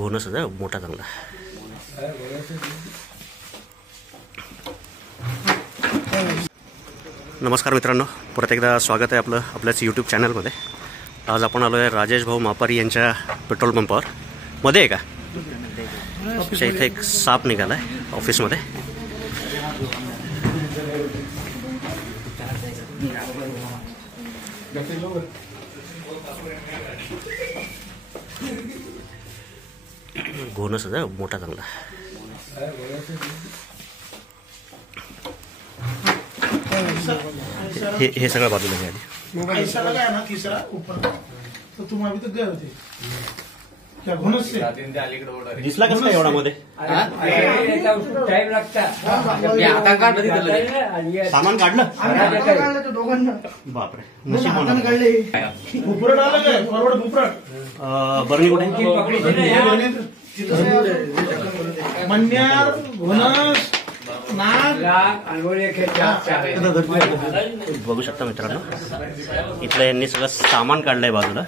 घोणस मोठा चांगला. नमस्कार मित्रांनो, परत एकदा स्वागत आहे आपल्याच यूट्यूब चॅनलमध्ये. आज आपण आलो आहे राजेश भाऊ मापारी यांच्या पेट्रोल पंपावर. मध्ये आहे का ऑफिसच्या इथे एक साप निघाला आहे ऑफिसमध्ये. घोणस मोठा चांगला. हे सगळं बाजूला घ्या आधी. ऐसा लगा है ना तीसरा ऊपर, तो तुम अभी तक गए होते क्या घोनस से दिसला कसं काय एवढा मध्ये? टाइम लागता. सामान काढलं दोघांना बापरे. हाताने काढले. भुपरट आलं काय? फॉरवर्ड भुपरट बरणी कुठे? मन्यार घोनस बघू शकता मित्रांनो, इथलं यांनी सगळं सामान काढलंय बाजूला.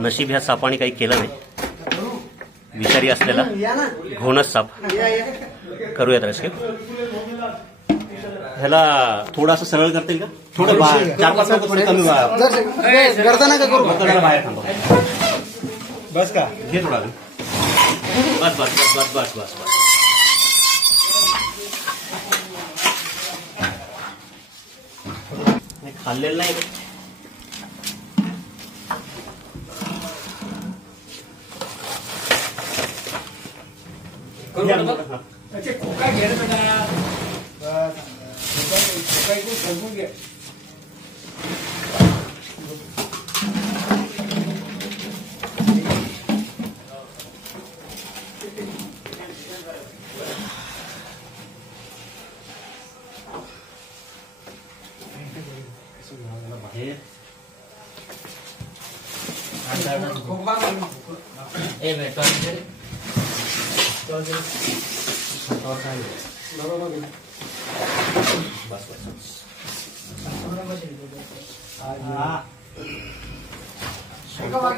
नशीब ह्या सापाने काही केलं नाही. विषारी असलेला घोणस साप. करूयात रेस्क्यू. ह्याला थोडं असं सरळ करतील का? थोडं 4-5 लोक थोडे कमी बाहेर थांबा. बस का घे थोडा. बस बस बस बस बस बस बस. खाल्लेलं नाही. खोका घे संपून घे.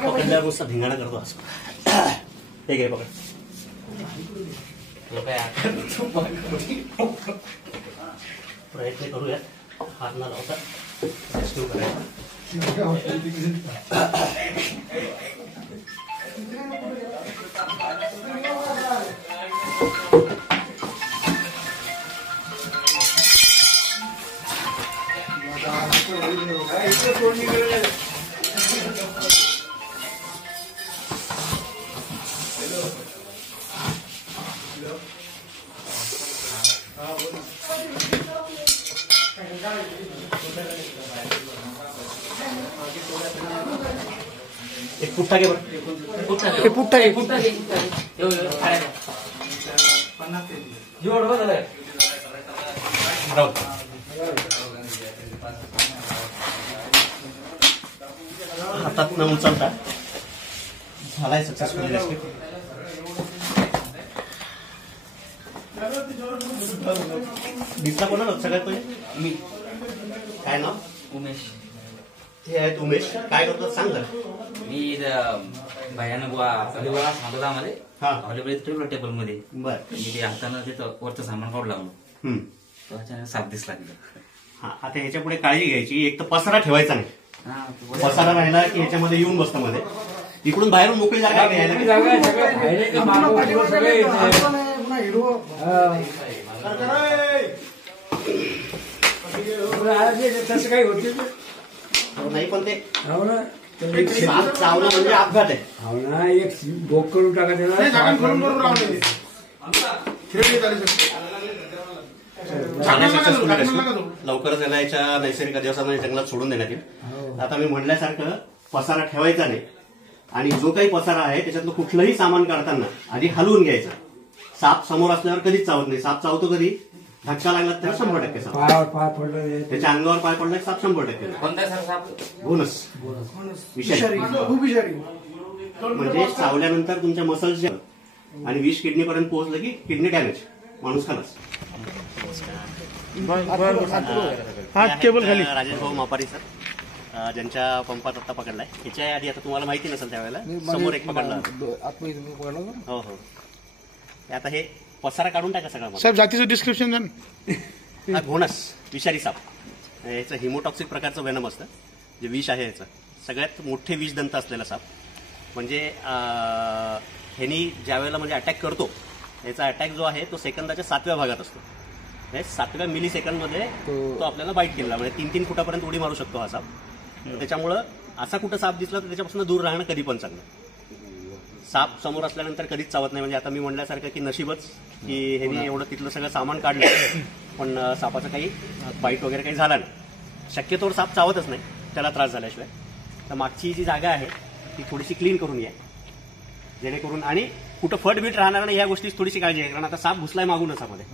पकडल्यावर नुसता धिंगाणा करतो असं. हे घे पकड. प्रयत्न करूया हात ना लावता रेस्क्यू करायला. एक पुट्टा घे बरं. पुट्टा घे. हातात न उचलता झालाय सक्सेसफुली रेस्क्यू. दिसला कोणाला सगळ्यात पहिले? मी. काय नाव? उमेश. हे आहेत उमेश. काय करतो सांग जरा. मी भयानं अलिबाग सांगतो आम्हाला. अलिबाग टेबल मध्ये बर. मी ते हातानं ते वरचं सामान काढू लागलो. अचानक साप दिसला. हा, आता ह्याच्या पुढे काळजी घ्यायची. एक तर पसारा ठेवायचा नाही. पसारा राहिला की ह्याच्यामध्ये येऊन बसतं मध्ये. इकडून बाहेरून मोकळी जागा घ्यायला. तसं काही होते नाही पण ते साप चावलं म्हणजे अपघात आहे. हो ना. एक बोक करून टाकायचं. लवकरच याला याच्या नैसर्गिक अधिवासामध्ये जंगलात सोडून देण्यात येईल. आता मी म्हणल्यासारखं पसारा ठेवायचा नाही. आणि जो काही पसारा आहे त्याच्यातलं कुठलंही सामान काढताना आधी हलवून घ्यायचं. साप समोर असल्यावर कधीच चावत नाही. साप चावतो कधी? धक्का लागला तर 100% साप. त्याच्या अंगावर पाय पडला की साप 100%. कोणता सर साप? घोणस. विषारी. म्हणजे चावल्यानंतर तुमच्या मसल्स आणि विष किडनी पर्यंत पोहोचलं की किडनी डॅमेज. माणूस खालास. हात केबल खाली. राजेश भाऊ मापारी सर. ज्यांच्या पंपात आता पकडलाय. ह्याच्या आधी आता तुम्हाला माहिती नसेल त्यावेळेला समोर एक पकडला हो हो. आता हे पसारा काढून टाका सगळा. साहेब जातीचं डिस्क्रिप्शन द्या ना. हा घोणस विषारी साप. याचं हिमोटॉक्सिक प्रकारचं वेनम असतं, जे विष आहे याचं सगळ्यात मोठे विषदंत असलेला साप. म्हणजे ह्यानी ज्या वेळेला म्हणजे अटॅक करतो, याचा अटॅक जो आहे तो सेकंदाच्या 7व्या भागात असतो. 7व्या मिली सेकंदमध्ये तो आपल्याला बाईट केला. म्हणजे 3-3 फुटापर्यंत उडी मारू शकतो हा साप. त्याच्यामुळं असा कुठं साप दिसला तर त्याच्यापासून दूर राहणं कधी पण चांगलं. साप समोर असल्यानंतर कधीच चावत नाही. म्हणजे आता मी म्हणल्यासारखं की नशीबच की ह्यानी एवढं तिथलं सगळं सामान काढलं पण सापाचं काही बाईट वगैरे काही झाला नाही. शक्यतोवर साप चावतच नाही त्याला त्रास झाल्याशिवाय. तर मागची जी जागा आहे ती थोडीशी क्लीन करून या, जेणेकरून आणि कुठं फट बीट राहणार नाही ह्या गोष्टीची थोडीशी काळजी आहे. कारण आता साप घुसलाय मागून सापामध्ये.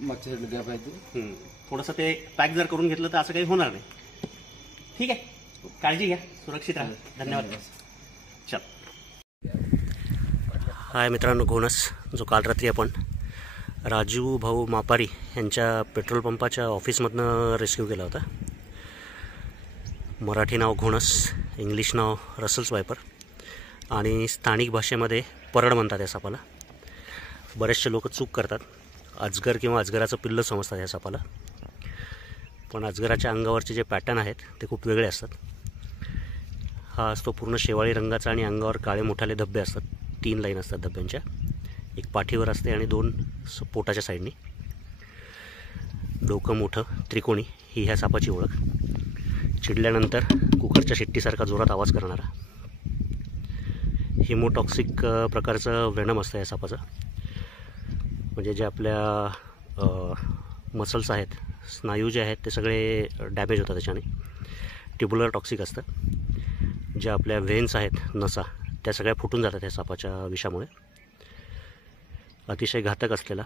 मागच्या साईडला द्या पाहिजे. थोडंसं ते पॅक जर करून घेतलं तर असं काही होणार नाही. ठीक आहे, काळजी घ्या, सुरक्षित राहा. धन्यवाद. चल. हाय मित्रांनो, घोणस जो काल रात्री आपण राजू भाऊ मापारी यांच्या पेट्रोल पंपाच्या ऑफिसमधनं रेस्क्यू केला होता. मराठी नाव घोणस, इंग्लिश नाव रसल्स वायपर आणि स्थानिक भाषेमध्ये परड म्हणतात या सापाला. बरेचसे लोक चूक करतात, अजगर किंवा अजगराचं पिल्लं समजतात या सापाला. पण अजगराच्या अंगावरचे जे पॅटर्न आहेत ते खूप वेगळे असतात. हा असतो पूर्ण शेवाळी रंगाचा आणि अंगावर काळे मोठाले धब्बे असतात. 3 लाईन असतात धब्ब्यांच्या, एक पाठीवर असते आणि 2 पोटाच्या साईडनी. डोकं मोठं त्रिकोणी ही ह्या सापाची ओळख. चिडल्यानंतर कुकरच्या शिट्टीसारखा जोरात आवाज करणारा. हिमोटॉक्सिक प्रकारचं वेनम असतं या सापाचं. म्हणजे जे आपल्या मसल्स आहेत, स्नायू जे आहेत ते सगळे डॅमेज होतात त्याच्याने. ट्युब्युलर टॉक्सिक असतं. ज्या आपल्या व्हेन्स आहेत, नसा, त्या सगळ्या फुटून जातात या सापाच्या विषामुळे. अतिशय घातक असलेला,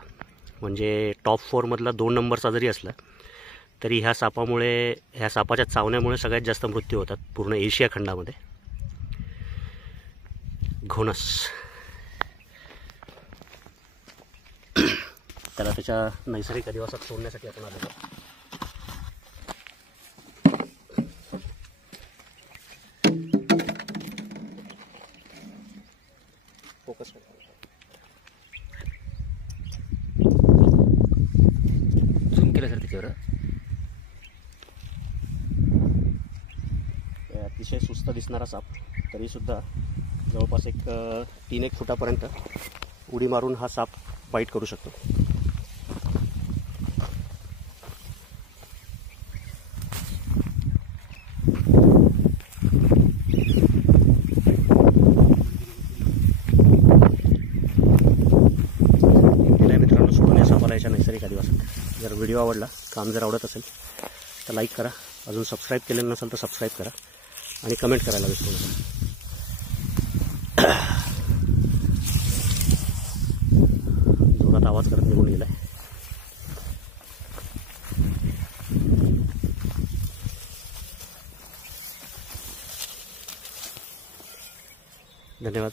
म्हणजे टॉप 4 मधला 2 नंबरचा जरी असला तरी ह्या सापाच्या चावण्यामुळे सगळ्यात जास्त मृत्यू होतात पूर्ण एशिया खंडामध्ये. घोणस. त्याला त्याच्या नैसर्गिक अधिवासात सोडण्यासाठी आपण आलो. फोकस झूम केलं सर त्याच्यावर. अतिशय सुस्त दिसणारा साप, तरीसुद्धा जवळपास एक 3-1 फुटापर्यंत उडी मारून हा साप बाईट करू शकतो. मित्रांनो, सोडून या सापाला याच्या नैसर्गिक अधिवासात. जर व्हिडिओ आवडला, काम जर आवडत असेल तर लाईक करा. अजून सबस्क्राईब केलेलं नसेल तर सबस्क्राईब करा आणि कमेंट करायला विसरू नका. जोरात आवाज करत निघून गेलाय. धन्यवाद.